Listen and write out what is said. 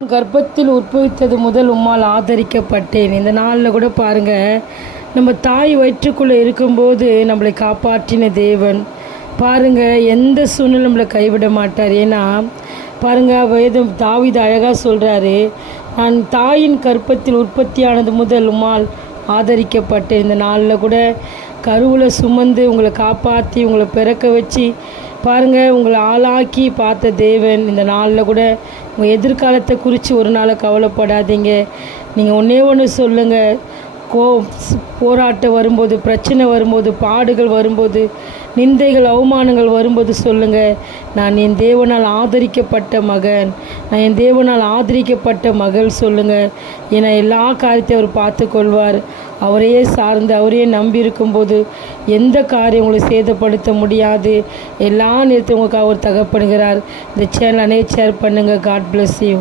கர்ப்பத்தில் உற்பவித்தது முதல் உம்மால் ஆதரிக்கப்பட்டேன். இந்த நாளில் கூட பாருங்கள், நம்ம தாய் வயிற்றுக்குள்ளே இருக்கும்போது நம்மளை காப்பாற்றின தேவன் பாருங்கள், எந்த சூழ்நிலை நம்மளை கைவிட மாட்டார். ஏன்னா பாருங்கள், வேதம் தாவீது அழகாக சொல்கிறாரு, நான் தாயின் கர்ப்பத்தில் உற்பத்தியானது முதல் உம்மால் ஆதரிக்கப்பட்டேன். இந்த நாளில் கூட கருவில் சுமந்து உங்களை காப்பாற்றி உங்களை பிறக்க வச்சு பாருங்கள், உங்களை ஆளாக்கி பார்த்த தேவன் இந்த நாளில் கூட உங்கள் எதிர்காலத்தை குறித்து ஒரு நாளை கவலைப்படாதீங்க. நீங்கள் ஒன்றே ஒன்று சொல்லுங்கள், போராட்டம் வரும்போது, பிரச்சனை வரும்போது, பாடுகள் வரும்போது, நிந்தைகள் அவமானங்கள் வரும்போது சொல்லுங்கள், நான் என் தேவனால் ஆதரிக்கப்பட்ட மகன், நான் என் தேவனால் ஆதரிக்கப்பட்ட மகள் சொல்லுங்கள். ஏன்னா எல்லா காரியத்தையும் அவர் பார்த்து கொள்வார். அவரையே சார்ந்து அவரையே நம்பி இருக்கும்போது எந்த காரியம் உங்களை சேதப்படுத்த முடியாது. எல்லா நேரத்தையும் உங்களுக்கு அவர் தகப்படுகிறார். இந்த சேனல் ஷேர் பண்ணுங்கள். God bless you.